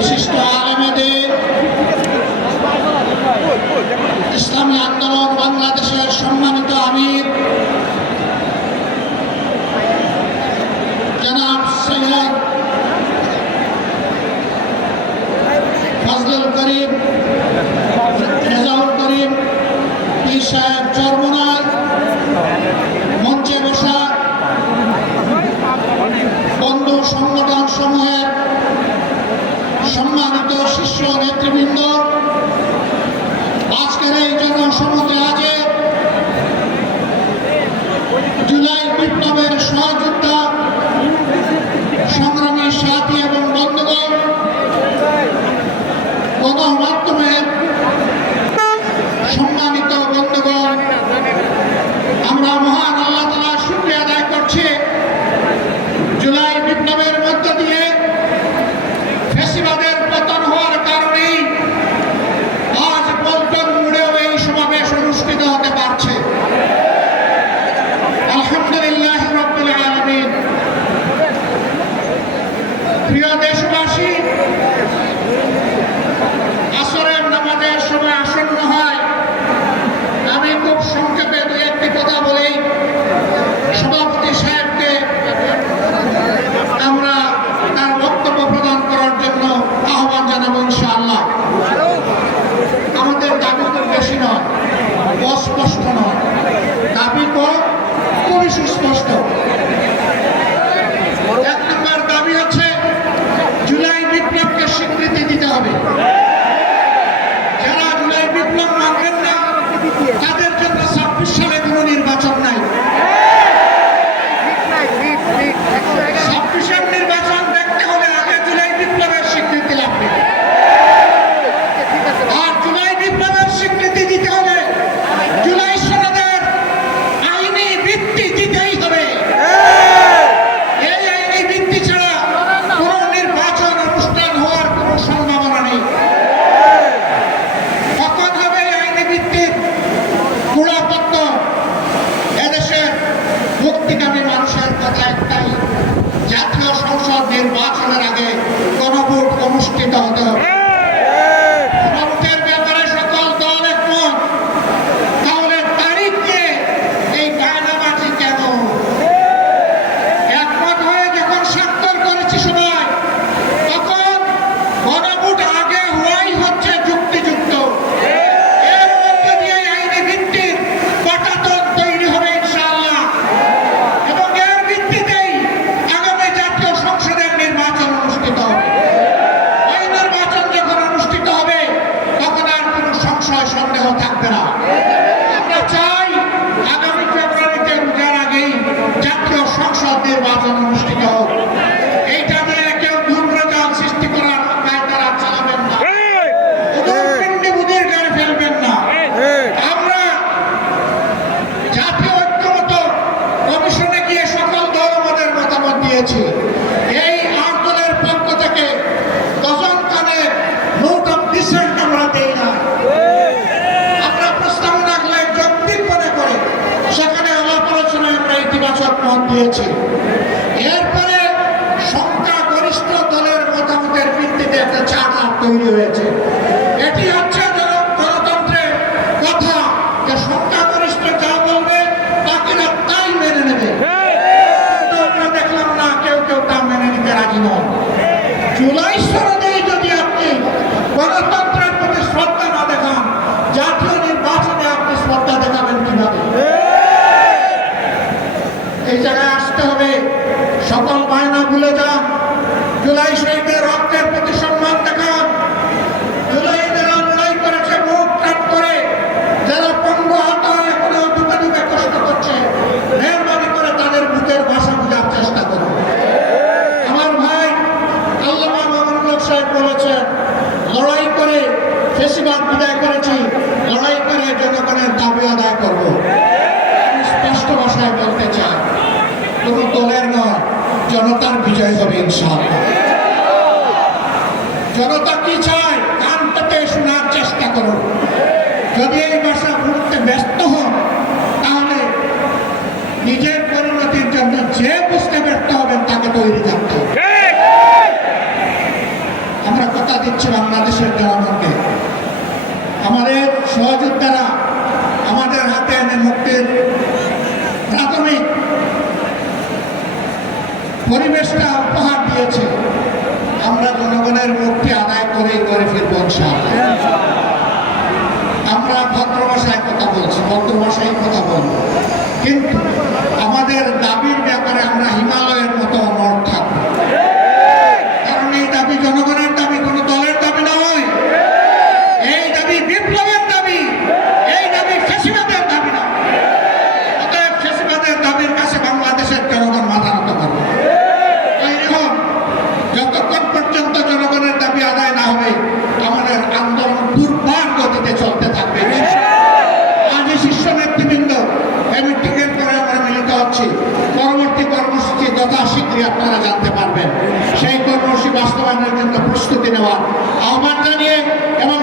বিশিষ্ট আলেমেদের, ইসলামী আন্দোলন বাংলাদেশের সম্মানিত আমির জনাব সৈয়দ ফজলুল করিম, রেজাউল করিম পীর সাহেব চরমোনাই, মঞ্চে বসা বন্ধু সংগঠন সমূহের সম্মানিত শীর্ষ নেতৃবৃন্দ, আজকের এই জনসমুদ্রে জুলাই বিপ্লবের সহযোদ্ধা সংগ্রামী সাথী এবং বন্ধুগণ, গণমাধ্যমের সম্মানিত বন্ধুগণ, আমরা মহান আল্লাহ তাআলার শুকরিয়া আদায় করছি। জুলাই বিপ্লবের মধ্য দিয়ে ফ্যাসিবাদের পতন হওয়ার কারণেই আজ পল্টন মোড়েও এই সমাবেশ অনুষ্ঠিত হতে পারছে। আলহামদুলিল্লাহ রাব্বিল আলামিন। প্রিয় দেশবাসী, আসরের নামাজের সময় আসন্ন হয়, আমি খুব সংক্ষেপে দু একটি কথা বলেই সভাপতি সাহেবকে আমরা তার বক্তব্য প্রদান করার জন্য আহ্বান জানাবো ইনশাআল্লাহ। আমাদের দাবি খুব বেশি নয়, অস্পষ্ট নয়, দাবি খুবই সুস্পষ্ট। এক নম্বর দাবি হচ্ছে জুলাই বিপ্লবকে স্বীকৃতি দিতে হবে। যারা জুলাই বিপ্লব মানবেন না তাদের জন্য 26 সালে কোনো নির্বাচন নাই। 26-এর নির্বাচন দেখতে হলে আগে জুলাই বিপ্লবের স্বীকৃতি লাগবে। আর জুলাই বিপ্লবের স্বীকৃতি দিতে হলে জুলাই সনদের আইনি ভিত্তি দিতেই হবে। এই আইনি ভিত্তি ছাড়া কোনো নির্বাচন অনুষ্ঠান হওয়ার কোনো সম্ভাবনা নেই। কখন হবে আইনি ভিত্তির গোড়াপত্র? এদেশের মুক্তিকামী মানুষের কথা একটাই, জাতীয় সংসদ নির্বাচনের আগে গণভোট অনুষ্ঠিত হতে হবে। গণভোটের ব্যাপারে সকল দল একমত, তাহলে তারিখ নিয়ে এই গায়নাবাজি কেন? একমত হয়ে যখন স্বাক্ষর করেছি সবাই, তখন গণভোট আগে হওয়াই হচ্ছে যুক্তিযুক্ত। এর মধ্যে দিয়ে আইনি ভিত্তির পটাতন তৈরি হবে ইনশাআল্লাহ, এবং এর ভিত্তিতেই আগামী জাতীয় সংসদের নির্বাচন অনুষ্ঠিত হবে। ওই নির্বাচন যখন অনুষ্ঠিত হবে তখন আর কোনো সংশয় সন্দেহ থাকবে না। আমরা চাই আগামী ফেব্রুয়ারিতে রোজার আগেই জাতীয় সংসদ নির্বাচন অনুষ্ঠিত হোক। এইটা নিয়ে কেউ দুর্বৃত্তায়ন সৃষ্টি করার কায়দারা চালাবেন না, পিণ্ডি বুদির গাড়ি ফেলবেন না। আমরা জাতীয় ঐক্যমত কমিশনে গিয়ে সকল দল আমাদের মতামত দিয়েছি। এই 8 দলের পক্ষ থেকে ডজনখানেক নোট অফ ডিসেন্ট আমরা দেই না। আমরা প্রস্তাবনা রাখলে যৌক্তিক মনে করে সেখানে আলাপ আলোচনায় আমরা ইতিবাচক মত দিয়েছি। এরপরে সংখ্যাগরিষ্ঠ দলের মতামতের ভিত্তিতে একটা চার্টার তৈরি হয়েছে। এটি হচ্ছে গণতন্ত্রের কথা, যে সংখ্যাগরিষ্ঠ যা বলবে বাকিরা তাই মেনে নেবে। কিন্তু আমরা দেখলাম না, কেউ কেউ তা মেনে নিতে রাজি নয়। জুলাই সনদেই যদি আপনি গণতন্ত্রের প্রতি শ্রদ্ধা না দেখান, জাতীয় নির্বাচনে আপনি শ্রদ্ধা দেখাবেন কিভাবে? এই জায়গায় আসতে হবে। সকল বায়না ভুলে যান, জুলাই শহীদের রক্তের প্রতি সম্মান দেখান। জুলাই যারা লড়াই করেছে মুখ কাট করে, যারা পঙ্গু আহত হয়ে এখনো ডুবে ডুবে কষ্ট করছে, মেহরবানি করে তাদের বুকের ভাষা বোঝার চেষ্টা করুন। আমার ভাই আল্লামা মামুনুল হক সাহেব বলেছেন, লড়াই করে ফ্যাসিবাদ বিদায় করেছি, লড়াই করে জনগণের দাবি আদায় করব। আমি স্পষ্ট ভাষায় বলতে চাই, কোনো দলের নয়, জনতার বিজয় হবে ইনশাআল্লাহ। জনতা কি চায় কান পেতে শোনার চেষ্টা করুন। যদি এই ভাষা বুঝতে ব্যস্ত হন, তাহলে নিজের পরিণতির জন্য যে বুঝতে ব্যর্থ হবেন তাকে তৈরি থাকতে হবে। আমরা কথা দিচ্ছি বাংলাদেশের জনগণকে। আমাদের সহযোদ্ধারা আমাদের হাতে এনে মুক্তির প্রাথমিক পরিবেশটা উপহার দিয়েছে। আমরা জনগণের মুক্তি আদায় করেই করে ফিরব ইনশাআল্লাহ। আমরা ভদ্র ভাষায় কথা বলছি, ভদ্র ভাষায় কথা বলব, কিন্তু আমাদের দাবির ব্যাপারে আমরা হিমালয়ের মতো অনড় থাকব। কারণ এই দাবি জনগণের দাবি, কোনো দলের দাবি নয়। এই দাবি বিপ্লবের দাবি, এই দাবি ফ্যাসিবাদের দাবি না। অতএব ফ্যাসিবাদের দাবির কাছে বাংলাদেশের জনগণ মাথা নত করবে। যতক্ষণ পর্যন্ত জনগণের দাবি আদায় না হবে আমাদের আন্দোলন দুর্বার গতিতে চলতে থাকবে। আজ এই শীর্ষ নেতৃবৃন্দ আমি টিকিট করে আমরা মিলিত হচ্ছি। পরবর্তী কর্মসূচি যথাশীঘ্রই আপনারা জানতে পারবেন। সেই কর্মসূচি বাস্তবায়নের জন্য প্রস্তুতি নেওয়ার আহ্বান জানিয়ে এবং